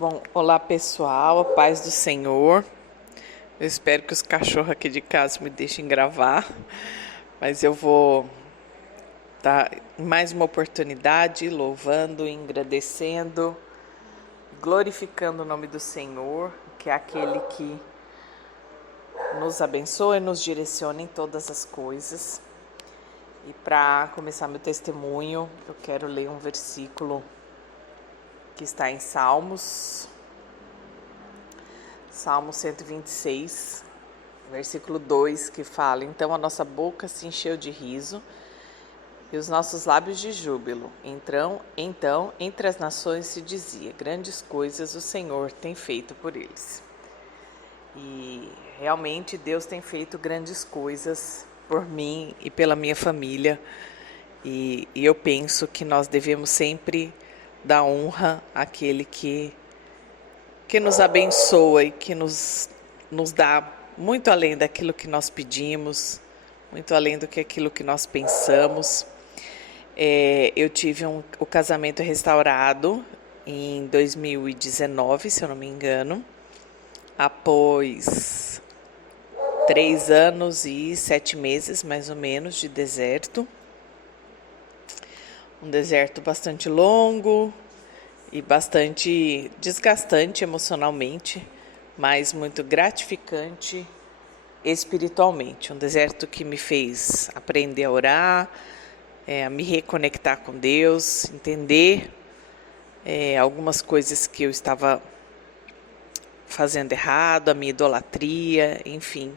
Bom, olá pessoal, a paz do Senhor. Eu espero que os cachorros aqui de casa me deixem gravar, mas eu vou dar mais uma oportunidade, louvando, agradecendo, glorificando o nome do Senhor, que é aquele que nos abençoa e nos direciona em todas as coisas. E para começar meu testemunho, eu quero ler um versículo que está em Salmo 126, versículo 2, que fala: Então a nossa boca se encheu de riso e os nossos lábios de júbilo. Então, entre as nações se dizia: grandes coisas o Senhor tem feito por eles. E realmente Deus tem feito grandes coisas por mim e pela minha família. E eu penso que nós devemos sempre dar honra àquele que nos abençoa e que nos dá muito além daquilo que nós pedimos, muito além do que aquilo que nós pensamos. Eu tive o casamento restaurado em 2019, se eu não me engano, após 3 anos e 7 meses, mais ou menos, de deserto. Um deserto bastante longo e bastante desgastante emocionalmente, mas muito gratificante espiritualmente. Um deserto que me fez aprender a orar, a me reconectar com Deus, entender algumas coisas que eu estava fazendo errado, a minha idolatria, enfim.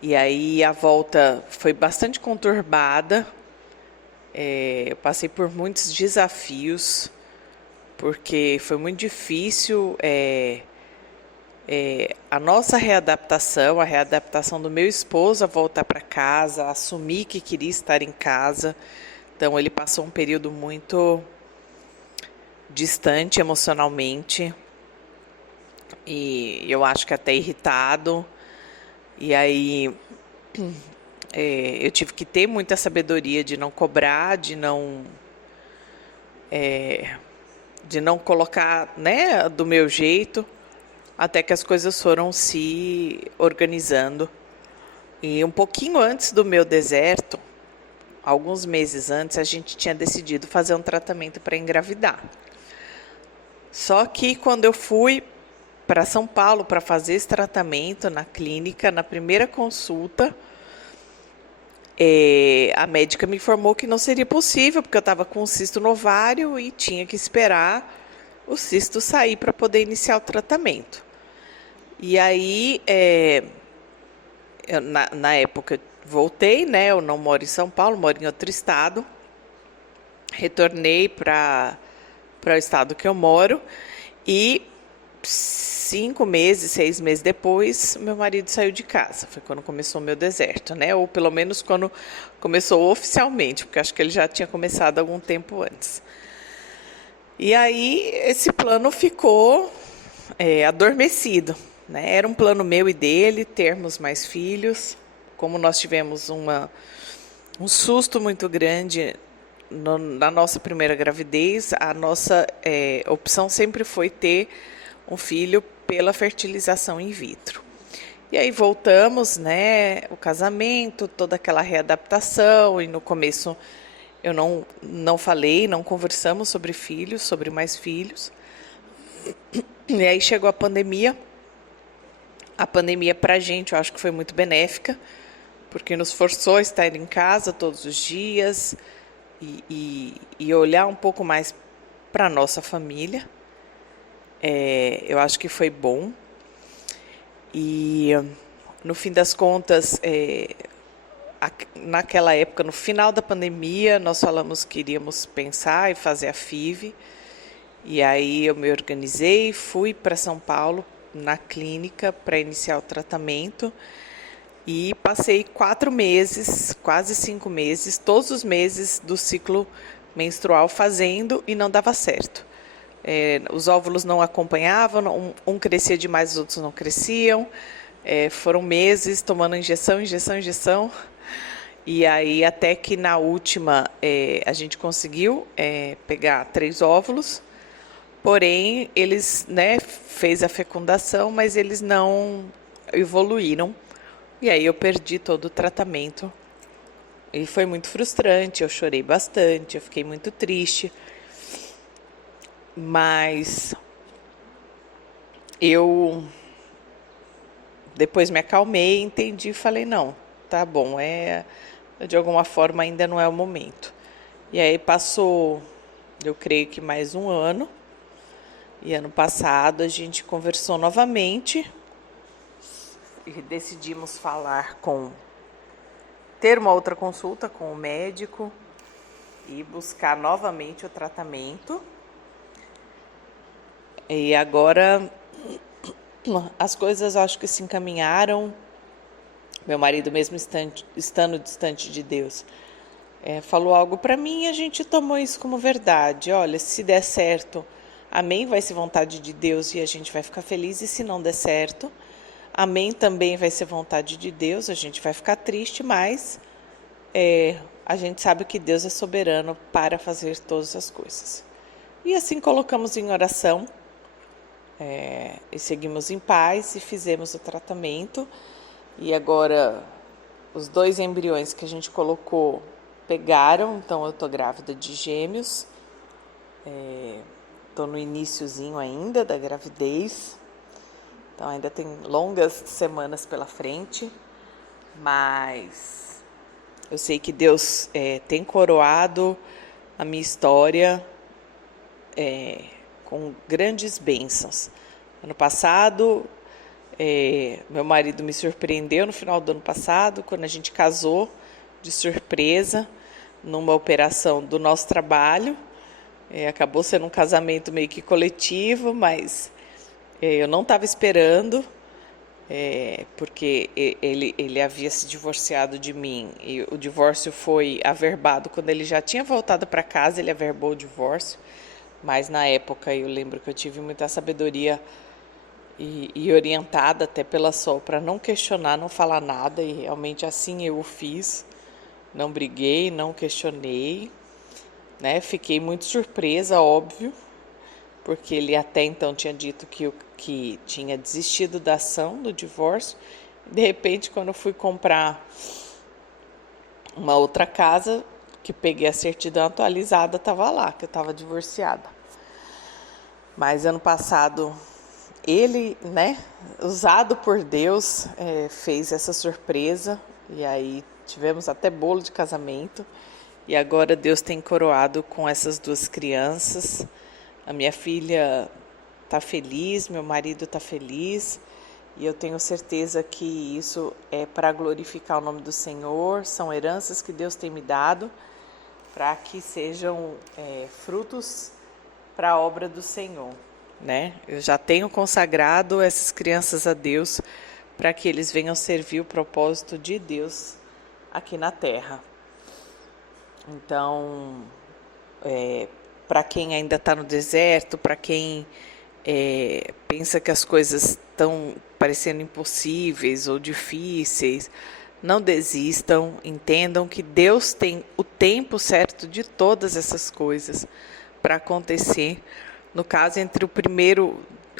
E aí a volta foi bastante conturbada. Eu passei por muitos desafios, porque foi muito difícil a nossa readaptação, a readaptação do meu esposo a voltar para casa, assumir que queria estar em casa. Então ele passou um período muito distante emocionalmente e eu acho que até irritado. E aí eu tive que ter muita sabedoria de não cobrar, de não colocar, né, do meu jeito, até que as coisas foram se organizando. E um pouquinho antes do meu deserto, alguns meses antes, a gente tinha decidido fazer um tratamento para engravidar. Só que quando eu fui para São Paulo para fazer esse tratamento na clínica, na primeira consulta, a médica me informou que não seria possível, porque eu estava com um cisto no ovário e tinha que esperar o cisto sair para poder iniciar o tratamento. E aí, na época, voltei, né? Eu não moro em São Paulo, moro em outro estado. Retornei para o estado que eu moro e 5 meses, 6 meses depois, meu marido saiu de casa. Foi quando começou o meu deserto, né? Ou pelo menos quando começou oficialmente, porque acho que ele já tinha começado algum tempo antes. E aí esse plano ficou adormecido, né? Era um plano meu e dele, termos mais filhos. Como nós tivemos um susto muito grande na nossa primeira gravidez, a nossa opção sempre foi ter um filho pela fertilização in vitro. E aí voltamos, né, o casamento, toda aquela readaptação, e no começo eu não falei, não conversamos sobre filhos, sobre mais filhos. E aí chegou a pandemia. A pandemia para a gente, eu acho que foi muito benéfica, porque nos forçou a estar em casa todos os dias e olhar um pouco mais para a nossa família. Eu acho que foi bom. E, no fim das contas, naquela época, no final da pandemia, nós falamos que iríamos pensar e fazer a FIV. E aí eu me organizei, fui para São Paulo, na clínica, para iniciar o tratamento. E passei 4 meses, quase 5 meses, todos os meses do ciclo menstrual fazendo e não dava certo. Os óvulos não acompanhavam, um crescia demais, os outros não cresciam. Foram meses tomando injeção. E aí até que na última a gente conseguiu pegar 3 óvulos, Porém, eles, né, fez a fecundação, mas eles não evoluíram. E aí eu perdi todo o tratamento. E foi muito frustrante, eu chorei bastante, eu fiquei muito triste. Mas eu depois me acalmei, entendi e falei, não, tá bom, de alguma forma ainda não é o momento. E aí passou, eu creio que mais um ano, e ano passado a gente conversou novamente e decidimos ter uma outra consulta com o médico e buscar novamente o tratamento. E agora as coisas acho que se encaminharam. Meu marido, mesmo estando distante de Deus, falou algo para mim e a gente tomou isso como verdade. Olha, se der certo, amém, vai ser vontade de Deus e a gente vai ficar feliz. E se não der certo, amém, também vai ser vontade de Deus, a gente vai ficar triste, mas a gente sabe que Deus é soberano para fazer todas as coisas. E assim colocamos em oração, e seguimos em paz e fizemos o tratamento. E agora os 2 embriões que a gente colocou pegaram, então eu estou grávida de gêmeos. Estou no iniciozinho ainda da gravidez, então ainda tem longas semanas pela frente, mas eu sei que Deus tem coroado a minha história com grandes bênçãos. Ano passado, meu marido me surpreendeu no final do ano passado, quando a gente casou de surpresa, numa operação do nosso trabalho. Acabou sendo um casamento meio que coletivo, mas eu não estava esperando, porque ele havia se divorciado de mim, e o divórcio foi averbado quando ele já tinha voltado para casa, ele averbou o divórcio, mas na época eu lembro que eu tive muita sabedoria e orientada até pela Sol para não questionar, não falar nada, e realmente assim eu o fiz, não briguei, não questionei, né? Fiquei muito surpresa, óbvio, porque ele até então tinha dito que tinha desistido da ação do divórcio. De repente, quando eu fui comprar uma outra casa, que peguei a certidão atualizada, estava lá, que eu estava divorciada. Mas ano passado, ele, né, usado por Deus, fez essa surpresa, e aí tivemos até bolo de casamento, e agora Deus tem coroado com essas 2 crianças. A minha filha está feliz, meu marido está feliz, e eu tenho certeza que isso é para glorificar o nome do Senhor, são heranças que Deus tem me dado, para que sejam frutos para a obra do Senhor, né? Eu já tenho consagrado essas crianças a Deus, para que eles venham servir o propósito de Deus aqui na terra. Então, para quem ainda está no deserto, para quem pensa que as coisas estão parecendo impossíveis ou difíceis, não desistam, entendam que Deus tem o tempo certo de todas essas coisas para acontecer. No caso, entre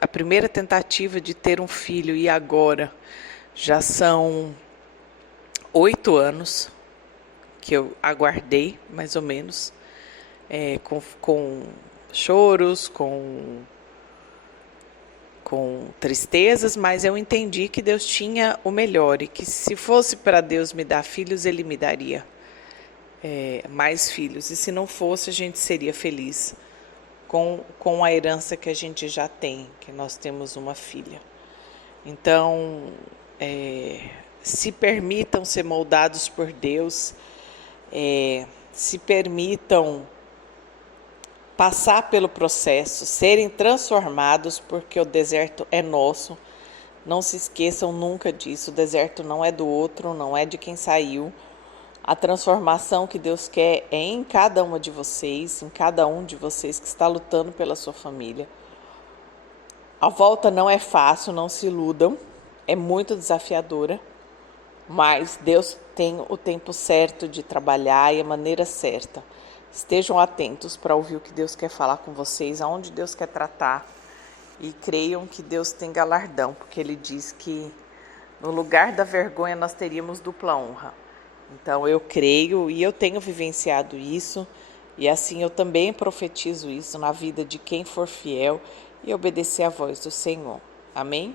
a primeira tentativa de ter um filho e agora, já são 8 anos que eu aguardei, mais ou menos, com choros, com tristezas, mas eu entendi que Deus tinha o melhor e que se fosse para Deus me dar filhos, Ele me daria mais filhos. E se não fosse, a gente seria feliz com a herança que a gente já tem, que nós temos uma filha. Então, se permitam ser moldados por Deus, se permitam passar pelo processo, serem transformados, porque o deserto é nosso. Não se esqueçam nunca disso, o deserto não é do outro, não é de quem saiu. A transformação que Deus quer é em cada uma de vocês, em cada um de vocês que está lutando pela sua família. A volta não é fácil, não se iludam, é muito desafiadora, mas Deus tem o tempo certo de trabalhar e a maneira certa. estejam atentos para ouvir o que Deus quer falar com vocês, aonde Deus quer tratar, e creiam que Deus tem galardão, porque Ele diz que no lugar da vergonha nós teríamos dupla honra. Então eu creio e eu tenho vivenciado isso, e assim eu também profetizo isso na vida de quem for fiel e obedecer à voz do Senhor. Amém?